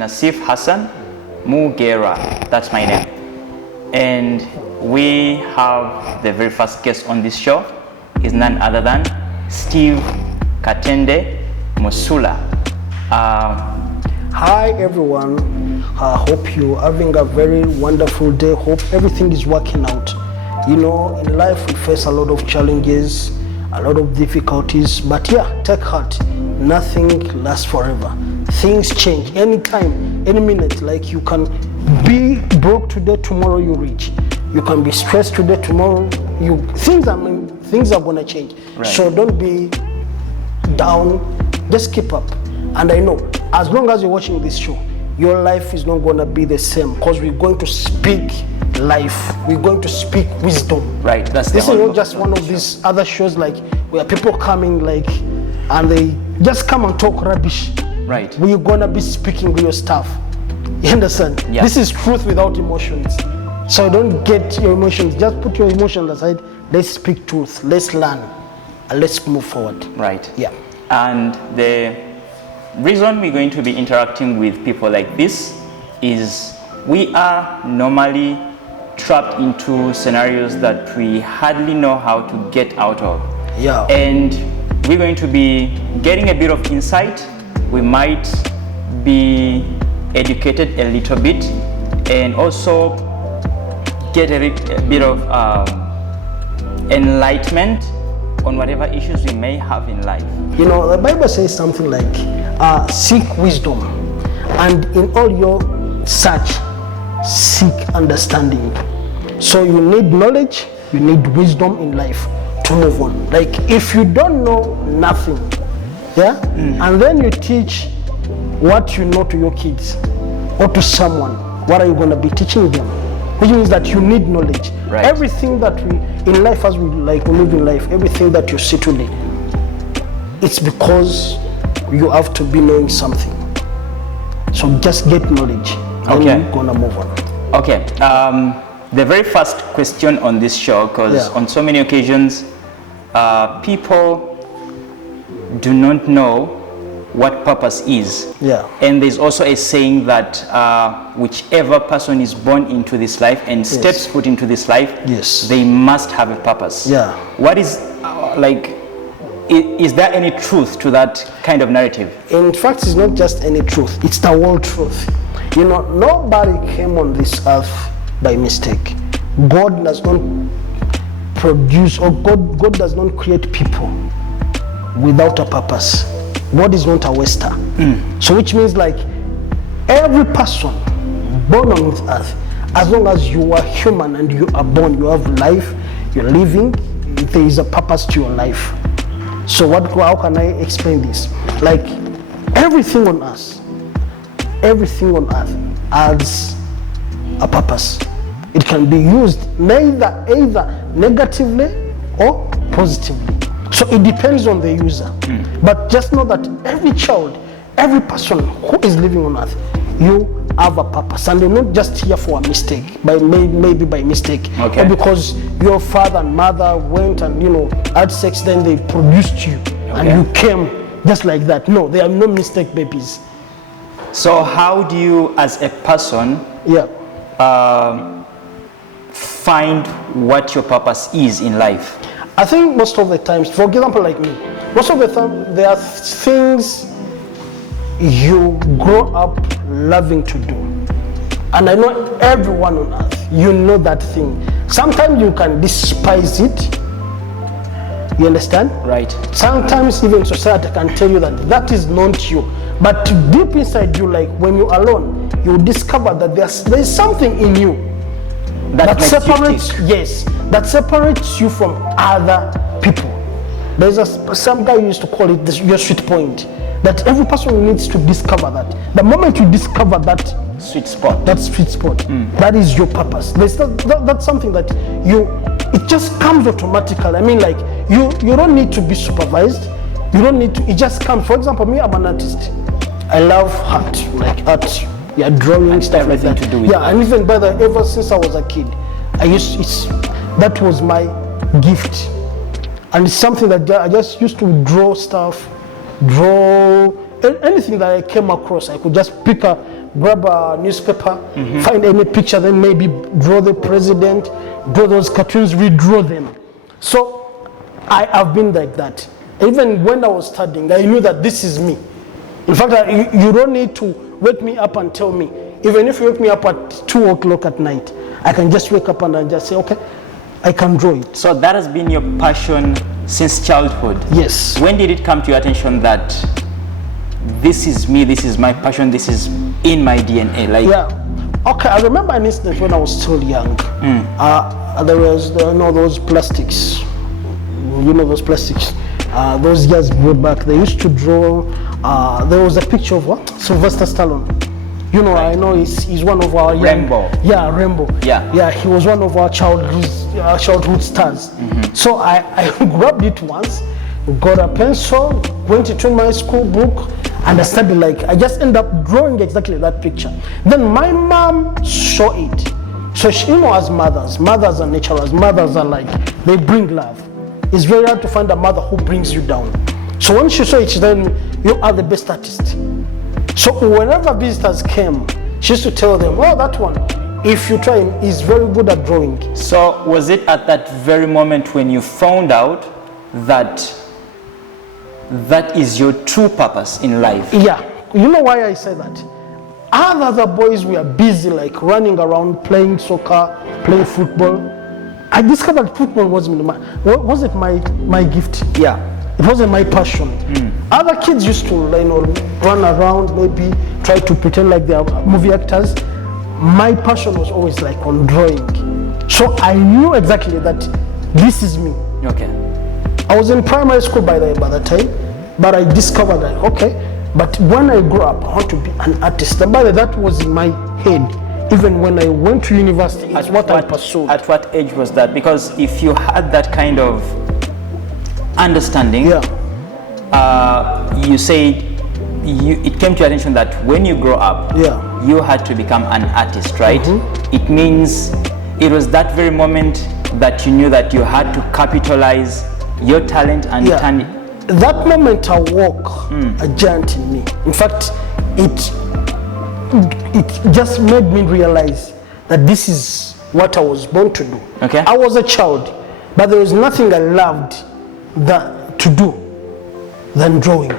Nassif Hassan Mugera. That's my name. And we have the very first guest on this show is none other than Steve Katende Musula. Hi everyone, I hope you're having a very wonderful day. Hope everything is working out. You know, in life we face a lot of challenges, a lot of difficulties, but yeah, take heart, nothing lasts forever. Things change anytime, any minute. Like you can be broke today, tomorrow you rich. You can be stressed today, tomorrow things are gonna change. Right. So don't be down, just keep up. And I know, as long as you're watching this show, your life is not gonna be the same, because we're going to speak life. We're going to speak wisdom. Right. This is not just one of these other shows like where people coming and they just come and talk rubbish. Right. We're gonna be speaking real stuff. You understand? Yeah. This is truth without emotions. So don't get your emotions. Just put your emotions aside. Let's speak truth. Let's learn. And let's move forward. Right. Yeah. And the reason we're going to be interacting with people like this is we are normally trapped into scenarios that we hardly know how to get out of. Yeah. And we're going to be getting a bit of insight. We might be educated a little bit and also get a bit of enlightenment on whatever issues we may have in life. You know, the Bible says something like, seek wisdom, and in all your search, seek understanding. So you need knowledge, you need wisdom in life to move on. Like if you don't know nothing, yeah, and then you teach what you know to your kids or to someone, what are you going to be teaching them? Which means that you need knowledge. Right. Everything that we in life, as we live in life, everything that you see today, it's because you have to be knowing something. So just get knowledge, and you're gonna move on. Okay. The very first question on this show, because on so many occasions, people do not know what purpose is. Yeah. And there's also a saying that whichever person is born into this life and steps foot into this life, they must have a purpose. Yeah. What is is there any truth to that kind of narrative? In fact, it's not just any truth, it's the whole truth. You know, nobody came on this earth by mistake. God does not produce, or God does not create people without a purpose. God is not a waster. So which means like every person born on this earth, as long as you are human and you are born, you have life, you're living, there is a purpose to your life. So how can I explain this? Like everything on earth has a purpose. It can be used either negatively or positively. So it depends on the user. But just know that every child, every person who is living on earth, you have a purpose, and you're not just here for a mistake, maybe by mistake, or because your father and mother went and had sex, then they produced you, and you came just like that. No, there are no mistake babies. So how do you, as a person, find what your purpose is in life? I think most of the times, for example, like me, most of the time there are things you grow up loving to do. And I know everyone on earth, you know that thing. Sometimes you can despise it. You understand? Right. Sometimes even society can tell you that is not you. But deep inside you, like when you're alone, you discover that there's something in you that separates, that separates you from other people. There's some guy used to call it your sweet point. That every person needs to discover that. The moment you discover that sweet spot, that is your purpose. That's something that it just comes automatically. I mean, like you don't need to be supervised. You don't need to. It just comes. For example, me, I'm an artist. I love art, drawing, stuff like that. To do with and even ever since I was a kid, that was my gift, and it's something that I just used to draw anything that I came across. I could just pick a grab a newspaper, find any picture, then maybe draw the president, draw those cartoons, redraw them. So I have been like that. Even when I was studying, I knew that this is me. In fact, you don't need to wake me up and tell me. Even if you wake me up at 2 o'clock at night, I can just wake up and I just say, okay, I can draw it. So that has been your passion since childhood? Yes. When did it come to your attention that this is me, this is my passion, this is in my DNA? Like, yeah. Okay, I remember an incident when I was still young. There were those plastics. You know those plastics. Those years brought back. They used to draw. There was a picture of what? Sylvester Stallone. You know, right. I know he's one of our Rambo. Rambo. Yeah, he was one of our childhood stars. So I grabbed it once, got a pencil, went into my school book, and I studied. Like, I just ended up drawing exactly that picture. Then my mom saw it. So she, as mothers are naturals. Mothers are like, they bring love. It's very hard to find a mother who brings you down. So when she saw it, then you are the best artist. So whenever visitors came, she used to tell them, oh, that one, if you try him, he's very good at drawing. So was it at that very moment when you found out that that is your true purpose in life? Yeah. You know why I say that? All other boys were busy, like running around, playing soccer, playing football. I discovered football wasn't my gift. Yeah. It wasn't my passion. Other kids used to run around, maybe try to pretend like they are movie actors. My passion was always like on drawing. So I knew exactly that this is me. Okay. I was in primary school by the time, but I discovered that, okay, but when I grew up, I want to be an artist. And by the way, that was in my head. Even when I went to university, it's what I pursued. At what age was that? Because if you had that kind of understanding, you said it came to your attention that when you grow up, you had to become an artist, right? It means it was that very moment that you knew that you had to capitalize your talent and turn it. That moment awoke a giant in me. In fact, it just made me realize that this is what I was born to do. Okay. I was a child, but there was nothing I loved to do than drawing.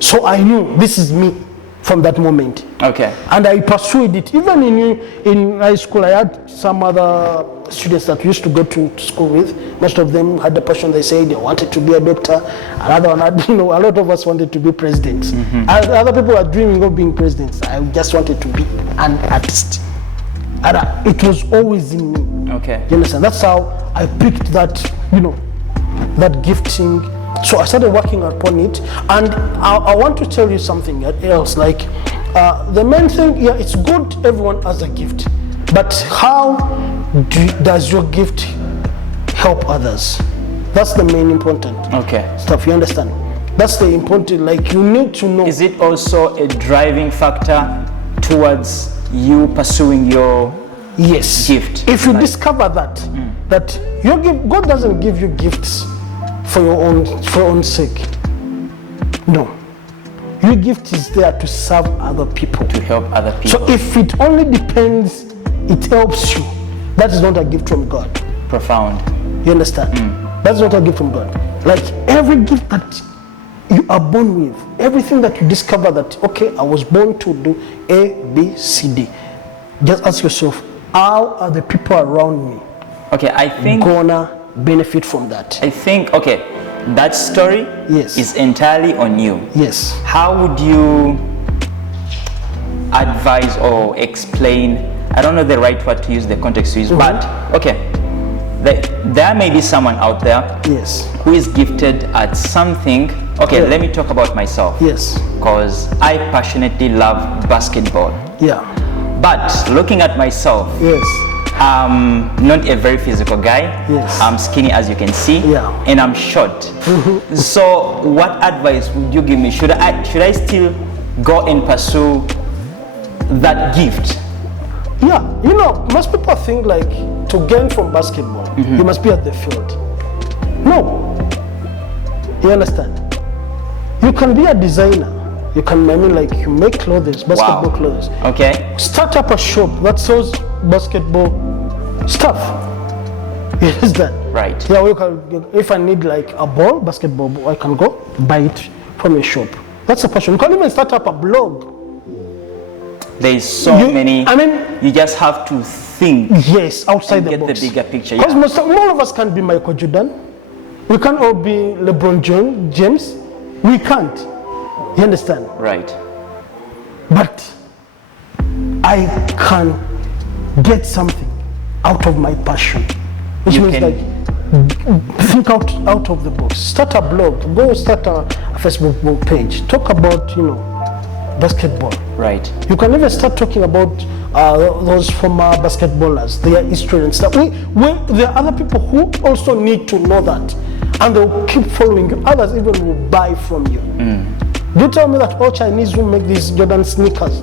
So I knew this is me from that moment. Okay. And I pursued it. Even in high school, I had some other students that used to go to school with. Most of them had the passion. They said they wanted to be a doctor. Another one had, a lot of us wanted to be presidents. Other people are dreaming of being presidents. I just wanted to be an artist. And it was always in me. Okay. You understand? That's how I picked that, that gifting. So I started working upon it. And I want to tell you something else. Like, the main thing, it's good everyone has a gift. But how does your gift help others? That's the main important stuff, you understand? That's the important, like, you need to know. Is it also a driving factor towards you pursuing your gift? If you discover that your gift, God doesn't give you gifts for your own sake. No. Your gift is there to serve other people. To help other people. So if it only depends, it helps you, that is not a gift from God. Profound. You understand? That's not a gift from God. Like, every gift that you are born with, everything that you discover that, okay, I was born to do A, B, C, D. Just ask yourself, how are the people around me gonna benefit from that? I think, that story is entirely on you. Yes. How would you advise or explain, I don't know the right word to use, the context to use, but there may be someone out there who is gifted at something. Let me talk about myself. Yes. Because I passionately love basketball. Yeah. But looking at myself, I'm not a very physical guy. Yes. I'm skinny, as you can see, and I'm short. So what advice would you give me? Should I still go and pursue that gift? Yeah, most people think like to gain from basketball, you must be at the field. No. You understand? You can be a designer You can, I mean, like you make clothes, basketball clothes. Okay. Start up a shop that sells basketball stuff. Yes, that. Right. Yeah, if I need like a ball, basketball ball, I can go buy it from a shop. That's a passion. You can even start up a blog. There's so many. I mean, you just have to think. Yes, outside the get box. the bigger picture. Because Yeah. all of us can't be Michael Jordan. We can't all be LeBron James. We can't. You understand? Right. But I can get something out of my passion, which You means can- like think out of the box. Start a blog. Go start a Facebook page. Talk about basketball. Right. You can even start talking about those former basketballers, their history and stuff. There are other people who also need to know that, and they'll keep following you. Others even will buy from you. Do you tell me that all Chinese who make these Jordan sneakers,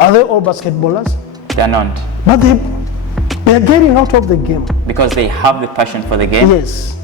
are they all basketballers? They're not. But they are getting out of the game. Because they have the passion for the game. Yes.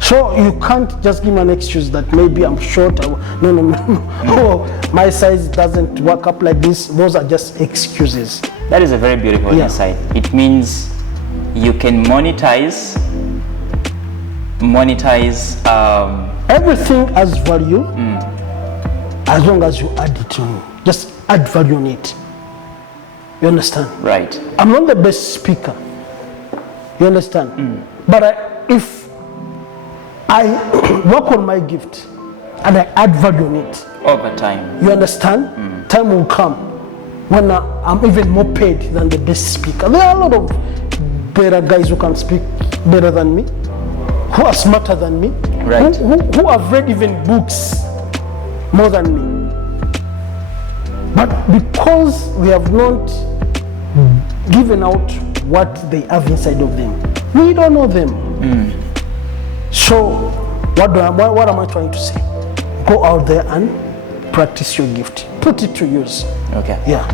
So you can't just give me an excuse that maybe I'm short. No. Oh, my size doesn't work up like this. Those are just excuses. That is a very beautiful insight. It means you can monetize Everything has value as long as you add it on. Just add value on it. You understand? Right. I'm not the best speaker. You understand? But if I work on my gift and I add value on it, Over time. you understand? Time will come when I'm even more paid than the best speaker. There are a lot of better guys who can speak better than me, who are smarter than me, Right. who have read even books more than me. But because we have not given out what they have inside of them, we don't know them. So what am I trying to say? Go out there and practice your gift. Put it to use. Okay. Yeah.